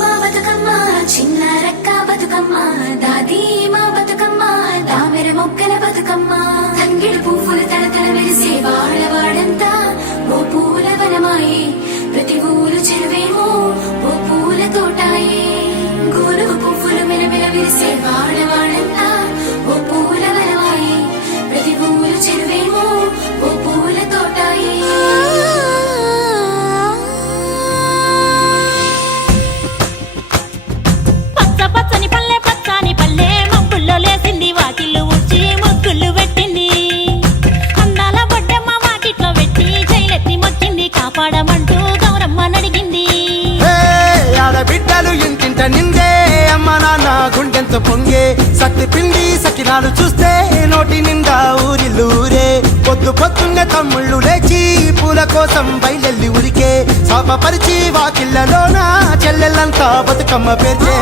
మా బతుకమ్మ చిన్న రక్క బతుకమ్మ దాది మా బతుకమ్మ దామెర మొక్కల బతుకమ్మ తంగిడు పువ్వులు తడతడ వెలిసే వాడవాడంతా ఓ పూల వనమాయే ప్రతి ఊరు చెరువేమో ఓ పూల తోటాయే గోరు పువ్వులు మెలమెల విరిసే వాడవాడంతా ఓ పూల వనమాయే ప్రతి ఊరు చెరువేమో ఓ పూల తోటాయే పచ్చని పల్లె మబ్బుల్లో లేసింది వాకిళ్ళు ఊడ్చి ముగ్గులు పెట్టింది అందాల బొడ్డమ్మ వాకిట్లో పెట్టి జైలెత్తి మొక్కింది కాపాడమంటూ గౌరమ్మ నడిగింది ఆడబిడ్డలు ఇంటింట నిందే అమ్మ నాన్న గుండెంత పొంగే సత్తి పిండి సకినాలు చూస్తే నోటి నిండా ఊరిల్లూరే పొద్దున్నే తమ్ముళ్ళు లేచి పూల కోసం బయలెల్లి ఉరికే శాపపరిచి వాకిళ్ళలోన చెల్లెళ్ళంతా బతుకమ్మ పేర్చే